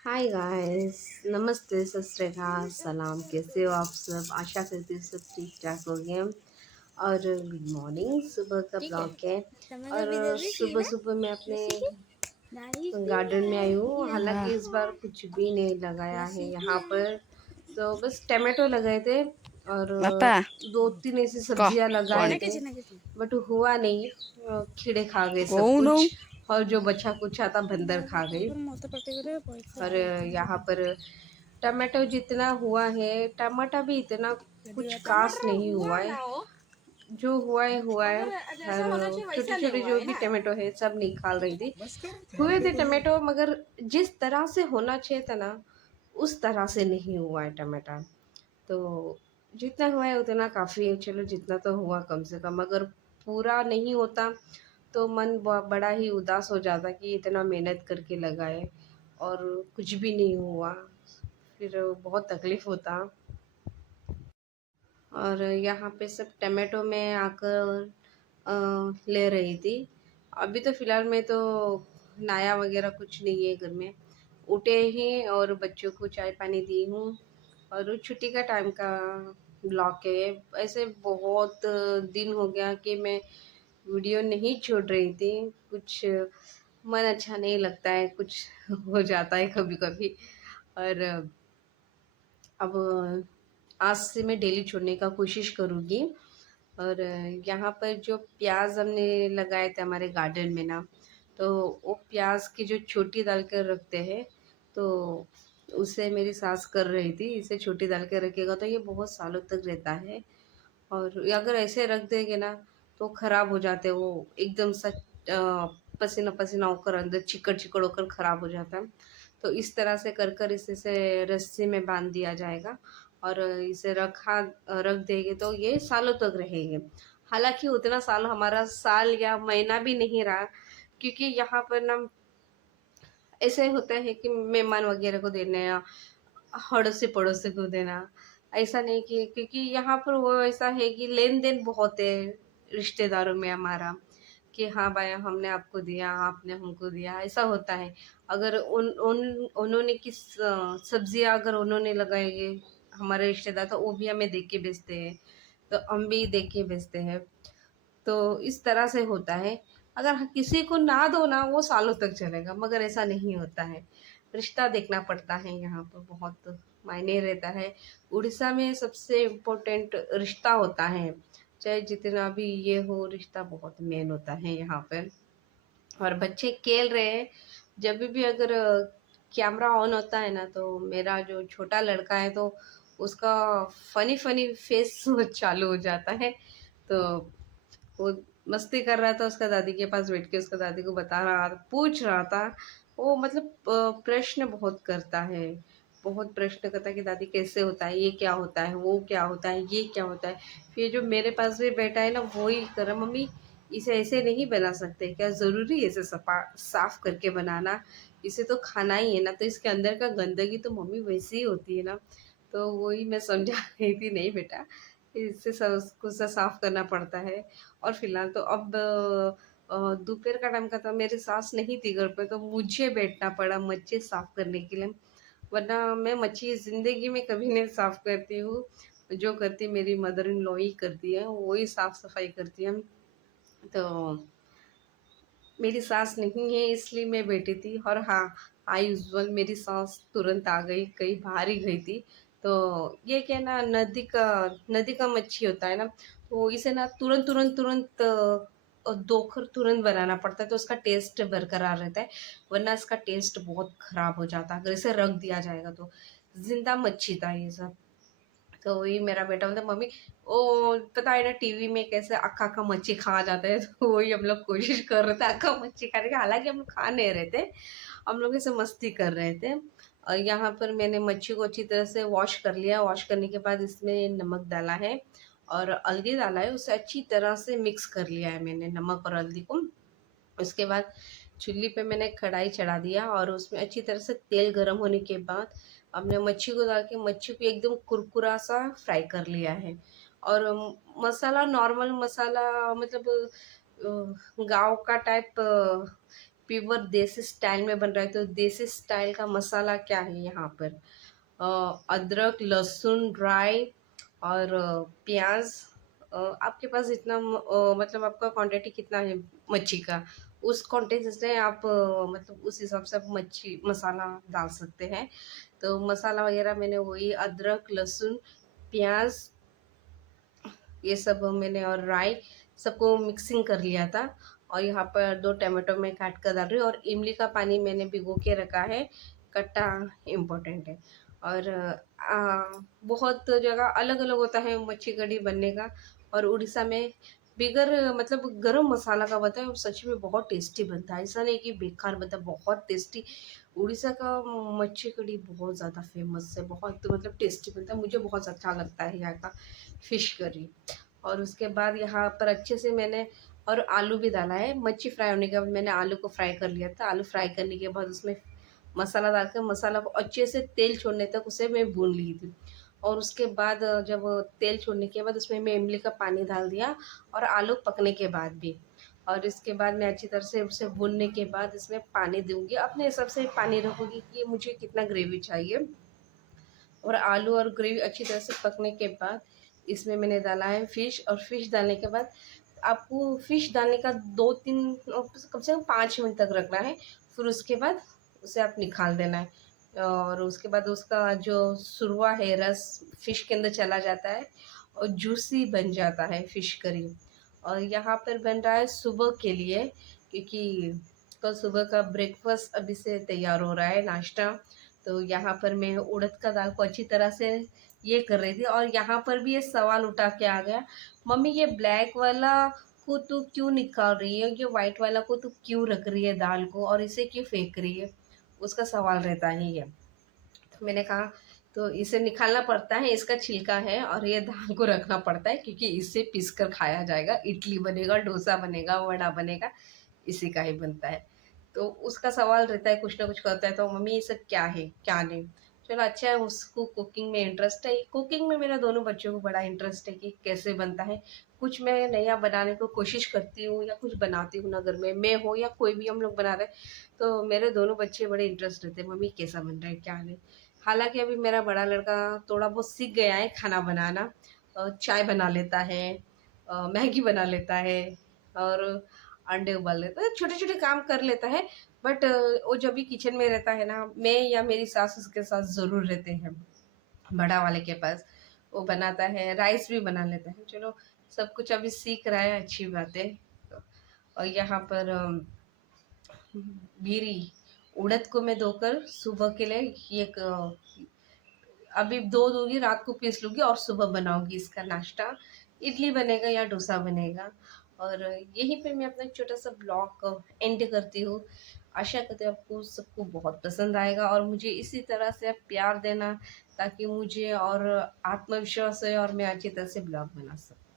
Hi guys. नमस्ते, सत श्री अकाल, सलाम। कैसे हो आप सब? आशा करती हूँ सब ठीक ठाक हो गए। और गुड मॉर्निंग। सुबह का ठीक है। ब्लॉग है। टमाटर भी दे और दी थी सुबह ना सुबह मैं अपने लस्सी की नाली गार्डन में आई हूँ। पिया हालांकि इस बार कुछ भी नहीं लगाया है लस्सी यहाँ पिया पर। तो बस टमाटो लगाए थे और बापा दो तीन ऐसी कह सब्जियां लगाए कौन थे, चिन्ह के बट हुआ नहीं। कीड़े खा गए सब कौन हूँ कुछ। और जो बचा कुछ था बंदर खा गई। मत पट्टे करे और पैसा यहाँ पर टमाटो जितना हुआ है, टमाटर भी इतना कुछ खास नहीं हुआ है। जो हुआ है। और छोटे छोटे जो भी टमाटो है सब निकाल रही थी। हुए थे टमाटो, मगर जिस तरह से होना चाहिए था ना, उस तरह से नहीं हुआ है टमाटर। तो जितना हुआ है उतना काफ़ी है। चलो, जितना तो हुआ कम से कम। अगर पूरा नहीं होता तो मन बड़ा ही उदास हो जाता कि इतना मेहनत करके लगाए और कुछ भी नहीं हुआ। फिर बहुत तकलीफ होता। और यहाँ पे सब टमाटो में आकर ले रही थी। अभी तो फ़िलहाल में तो नाया वगैरह कुछ नहीं है घर में। उठे हैं और बच्चों को चाय पानी दी हूँ। और छुट्टी का टाइम का ब्लॉग है। ऐसे बहुत दिन हो गया कि मैं वीडियो नहीं छोड़ रही थी। कुछ मन अच्छा नहीं लगता है, कुछ हो जाता है कभी कभी। और अब आज से मैं डेली छोड़ने का कोशिश करूँगी। और यहाँ पर जो प्याज हमने लगाए थे हमारे गार्डन में ना, तो वो प्याज की जो छोटी डाल कर रखते हैं, तो उसे मेरी सास कर रही थी। इसे छोटी डाल के रखेगा तो ये बहुत सालों तक रहता है। और ये अगर ऐसे रख देंगे ना तो ख़राब हो जाते हैं वो, एकदम सा पसीना पसीना होकर अंदर चिकड़ चिकड़ होकर ख़राब हो जाता है। तो इस तरह से कर कर इसे रस्सी में बांध दिया जाएगा और इसे रख देंगे तो ये सालों तक रहेंगे। हालांकि उतना साल हमारा साल या महीना भी नहीं रहा, क्योंकि यहाँ पर ना ऐसे होता है कि मेहमान वगैरह को देना या अड़ोसी पड़ोसी को देना। ऐसा नहीं कि, क्योंकि यहाँ पर वो ऐसा है कि लेन देन बहुत है रिश्तेदारों में हमारा, कि हाँ भाई हमने आपको दिया, आपने हमको दिया, ऐसा होता है। अगर उन उन उन्होंने किस सब्जियां अगर उन्होंने लगाएंगे हमारे रिश्तेदार, तो वो भी हमें दे के बेचते हैं, तो हम भी दे के बेचते हैं। तो इस तरह से होता है। अगर किसी को ना दो ना, वो सालों तक चलेगा, मगर ऐसा नहीं होता है। रिश्ता देखना पड़ता है, यहाँ पर बहुत मायने रहता है। उड़ीसा में सबसे इम्पोर्टेंट रिश्ता होता है। चाहे जितना भी ये हो, रिश्ता बहुत मेन होता है यहाँ पर। और बच्चे खेल रहे हैं। जब भी अगर कैमरा ऑन होता है ना, तो मेरा जो छोटा लड़का है तो उसका फनी फनी फेस चालू हो जाता है। तो वो मस्ती कर रहा था, उसका दादी के पास बैठ के उसका दादी को बता रहा था, पूछ रहा था। वो मतलब प्रश्न बहुत करता है। बहुत प्रश्न करता है कि दादी कैसे होता है, ये क्या होता है, वो क्या होता है, ये क्या होता है। फिर जो मेरे पास भी बैठा है ना, वो ही कर रहा, मम्मी इसे ऐसे नहीं बना सकते क्या? ज़रूरी है इसे साफ करके बनाना? इसे तो खाना ही है ना, तो इसके अंदर का गंदगी तो मम्मी वैसी ही होती है ना। तो वही मैं समझा रही थी, नहीं बेटा, इससे सब कुछ से साफ करना पड़ता है। और फिलहाल तो अब दोपहर का टाइम का था, मेरी सास नहीं थी घर पे, तो मुझे बैठना पड़ा मच्छी साफ करने के लिए। वरना मैं मच्छी ज़िंदगी में कभी नहीं साफ करती हूँ। जो करती मेरी मदर इन लॉ ही करती है, वो ही साफ सफाई करती है। तो मेरी सास नहीं है इसलिए मैं बैठी थी। और हाँ, आई यूजुअल मेरी सास तुरंत आ गई, कहीं बाहर ही गई थी। तो ये क्या ना, नदी का मच्छी होता है ना, तो इसे ना तुरंत तुरंत तुरंत धोकर तुरंत बनाना पड़ता है, तो उसका टेस्ट बरकरार रहता है। वरना इसका टेस्ट बहुत खराब हो जाता है अगर इसे रख दिया जाएगा तो। जिंदा मच्छी था ये सब। तो वही मेरा बेटा बोलता, मम्मी ओ पता है ना टीवी में कैसे अक्का अक्का मच्छी खा जाते हैं, तो वही हम लोग कोशिश कर रहे थे अक्का मच्छी खाने की। हालांकि हम लोग खा नहीं रहे थे, हम लोग इसे मस्ती कर रहे थे। और यहाँ पर मैंने मच्छी को अच्छी तरह से वॉश कर लिया। वॉश करने के बाद इसमें नमक डाला है और हल्दी डाला है, उसे अच्छी तरह से मिक्स कर लिया है मैंने नमक और हल्दी को। उसके बाद चूल्ही पे मैंने कढ़ाई चढ़ा दिया और उसमें अच्छी तरह से तेल गर्म होने के बाद हमने मच्छी को डाल के मच्छी को एकदम कुरकुरा सा फ्राई कर लिया है। और मसाला नॉर्मल मसाला, मतलब गांव का टाइप प्योर देसी स्टाइल में बन रहा है। तो देसी स्टाइल का मसाला क्या है यहाँ पर, अदरक, लहसुन, ड्राई और प्याज। आपके पास जितना मतलब आपका क्वांटिटी कितना है मच्छी का, उस क्वांटिटी से आप मतलब उस हिसाब से आप मच्छी मसाला डाल सकते हैं। तो मसाला वगैरह मैंने वही अदरक, लहसुन, प्याज, ये सब मैंने और राई सबको मिक्सिंग कर लिया था। और यहाँ पर 2 टमाटो मैं काट कर डाल रही हूँ, और इमली का पानी मैंने भिगो के रखा है, खट्टा इम्पोर्टेंट है। और बहुत जगह अलग अलग होता है मच्छी कढ़ी बनने का, और उड़ीसा में बिगर मतलब गरम मसाला का बनता है, और सच में बहुत टेस्टी बनता है। ऐसा नहीं कि बेकार बनता, बहुत टेस्टी। उड़ीसा का मच्छी कढ़ी बहुत ज़्यादा फेमस है, बहुत मतलब टेस्टी बनता है, मुझे बहुत अच्छा लगता है यहाँ का फिश करी। और उसके बाद यहाँ पर अच्छे से मैंने और आलू भी डाला है। मच्छी फ्राई होने के बाद मैंने आलू को फ्राई कर लिया था। आलू फ्राई करने के बाद उसमें मसाला डालकर मसाला को अच्छे से तेल छोड़ने तक उसे मैं भून ली थी। और उसके बाद जब तेल छोड़ने के बाद उसमें मैं इमली का पानी डाल दिया, और आलू पकने के बाद भी। और इसके बाद मैं अच्छी तरह से उसे भूनने के बाद इसमें पानी दूंगी, अपने हिसाब से पानी रखूँगी कि मुझे कितना ग्रेवी चाहिए। और आलू और ग्रेवी अच्छी तरह से पकने के बाद इसमें मैंने डाला है फ़िश, और फ़िश डालने के बाद आपको फ़िश डालने का 2-3 कम से कम 5 मिनट तक रखना है। फिर उसके बाद उसे आप निकाल देना है, और उसके बाद उसका जो सुरवा है, रस फ़िश के अंदर चला जाता है, और जूसी बन जाता है फ़िश करी। और यहाँ पर बन रहा है सुबह के लिए, क्योंकि कल सुबह का ब्रेकफ़ास्ट अभी से तैयार हो रहा है, नाश्ता। तो यहाँ पर मैं उड़द का दाल को अच्छी तरह से ये कर रही थी, और यहाँ पर भी ये सवाल उठा के आ गया, मम्मी ये ब्लैक वाला को तू क्यों निकाल रही है, ये वाइट वाला को तू क्यों रख रही है दाल को, और इसे क्यों फेंक रही है, उसका सवाल रहता ही है। तो मैंने कहा तो इसे निकालना पड़ता है, इसका छिलका है, और ये दाल को रखना पड़ता है, क्योंकि इससे पीस कर खाया जाएगा, इडली बनेगा, डोसा बनेगा, वड़ा बनेगा, इसी का ही बनता है। तो उसका सवाल रहता है, कुछ ना कुछ करता है, तो मम्मी ये सब क्या है क्या नहीं। चलो अच्छा है, उसको कुकिंग में इंटरेस्ट है। कुकिंग में मेरा दोनों बच्चों को बड़ा इंटरेस्ट है कि कैसे बनता है। कुछ मैं नया बनाने को कोशिश करती हूँ, या कुछ बनाती हूँ ना, घर में मैं हो या कोई भी हम लोग बना रहे, तो मेरे दोनों बच्चे बड़े इंटरेस्ट रहते हैं, मम्मी कैसा बन रहा है क्या नहीं। हालांकि अभी मेरा बड़ा लड़का थोड़ा बहुत सीख गया है खाना बनाना, चाय बना लेता है, मैगी बना लेता है, और अंडे उबाल लेता है, छोटे छोटे काम कर लेता है। बट वो जब भी किचन में रहता है ना, मैं या मेरी सास उसके साथ ज़रूर रहते हैं, बड़ा वाले के पास। वो बनाता है, राइस भी बना लेता है। चलो सब कुछ अभी सीख रहा है, अच्छी बात है। और यहाँ पर बीरी उड़द को मैं धोकर सुबह के लिए एक अभी धो दूंगी, रात को पीस लूंगी, और सुबह बनाऊंगी इसका नाश्ता। इडली बनेगा या डोसा बनेगा। और यहीं पे मैं अपना एक छोटा सा ब्लॉग एंड करती हूँ। आशा करती हूँ आपको सबको बहुत पसंद आएगा, और मुझे इसी तरह से आप प्यार देना, ताकि मुझे और आत्मविश्वास है, और मैं अच्छी तरह से ब्लॉग बना सकूँ।